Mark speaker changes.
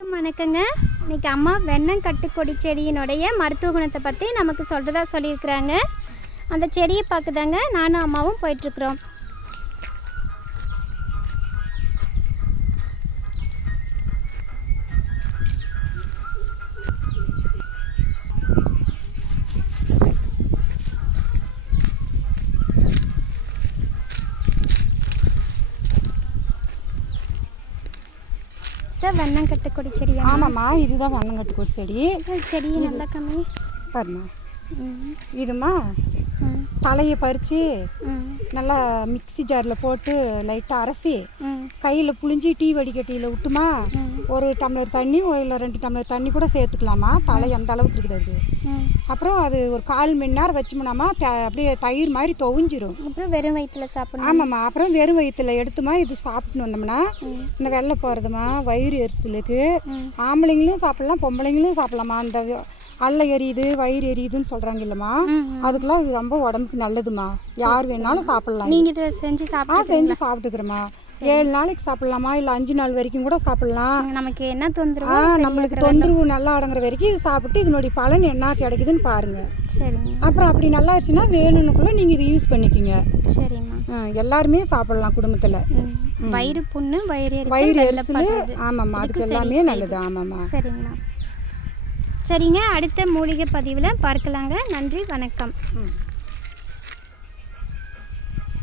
Speaker 1: வணக்கங்க. இன்னைக்கு அம்மா வெண்ணங்கட்டுக்கொடி செடியினுடைய மருத்துவ குணத்தை பற்றி நமக்கு சொல்கிறதா சொல்லியிருக்கிறாங்க. அந்த செடியை பார்க்குதாங்க நானும் அம்மாவும் போயிட்டுருக்குறோம் இதான் வெண்ணங்கட்டுக்கொடி செடியா
Speaker 2: ஆமாம்மா இதுதான் வண்ணங்கட்டுக்கொடி செடி.
Speaker 1: செடி நல்லா கம்மி.
Speaker 2: பாருமா இதுமா தலையை பறித்து நல்லா மிக்ஸி ஜாரில் போட்டு லைட்டாக அரைச்சி
Speaker 1: ம்.
Speaker 2: கையில் புழிஞ்சி டீ வடிகட்டியில் விட்டுமா ஒரு டம்ளர் தண்ணி இல்லை ரெண்டு டம்ளர் தண்ணி கூட சேர்த்துக்கலாமா? தலை அந்த அளவுக்கு இருக்குது அது. அப்புறம் அது ஒரு கால் மணி நேரம் வச்சோம்னாமா த அப்படியே தயிர் மாதிரி துவஞ்சிரும்.
Speaker 1: அப்புறம் வெறும் வயிற்றுல சாப்பிடணும்.
Speaker 2: ஆமாம்மா அப்புறம் வெறும் வயிற்றுல எடுத்துமா இது சாப்பிட்டு வந்தோம்னா இந்த வெள்ளை போகிறதுமா வயிறு எரிச்சலுக்கு.
Speaker 1: ம்.
Speaker 2: ஆம்பளைங்களும் சாப்பிடலாம் பொம்பளைங்களும் சாப்பிடலாமா? அந்த அல்ல எரியுது வயிறு எரியுதுன்னு சொல்கிறாங்க இல்லைம்மா. அதுக்கெல்லாம் இது ரொம்ப உடம்புக்கு நல்லதுமா யார் வேணாலும் சாப்பிடலாம்.
Speaker 1: நீங்கள் இதை செஞ்சு
Speaker 2: ஆ
Speaker 1: சாப்பிட்டு
Speaker 2: செஞ்சு சாப்பிட்டுக்கிறோமா ஏழு நாளைக்கு சாப்பிடலாமா? இல்லை அஞ்சு நாள் வரைக்கும் கூட சாப்பிடலாம்.
Speaker 1: நமக்கு என்ன
Speaker 2: ஆ
Speaker 1: தொந்தரவோ
Speaker 2: நம்மளுக்கு தொந்தரவு நல்லா அடங்குற வரைக்கும் இது சாப்பிட்டு இதனுடைய பலன் என்ன கிடைக்குதுன்னு பாருங்க.
Speaker 1: சரிங்க
Speaker 2: அப்புறம் அப்படி நல்லா இருந்துச்சுன்னா வேணும்னுக்குள்ள நீங்கள் இது யூஸ் பண்ணிக்கிங்க.
Speaker 1: சரிம்மா.
Speaker 2: ஆ, எல்லாருமே சாப்பிடலாம் குடும்பத்தில்.
Speaker 1: வயிறு புண்ணு வயிறு
Speaker 2: வயிறு எரிச்சல். ஆமாம்மா அதுக்கு எல்லாமே
Speaker 1: சரி.
Speaker 2: நல்லது ஆமாம்மா.
Speaker 1: சரிங்கம்மா சரிங்க அடுத்த மூலிகை பதிவில் பார்க்கலாங்க. நன்றி வணக்கம்.
Speaker 2: ம்.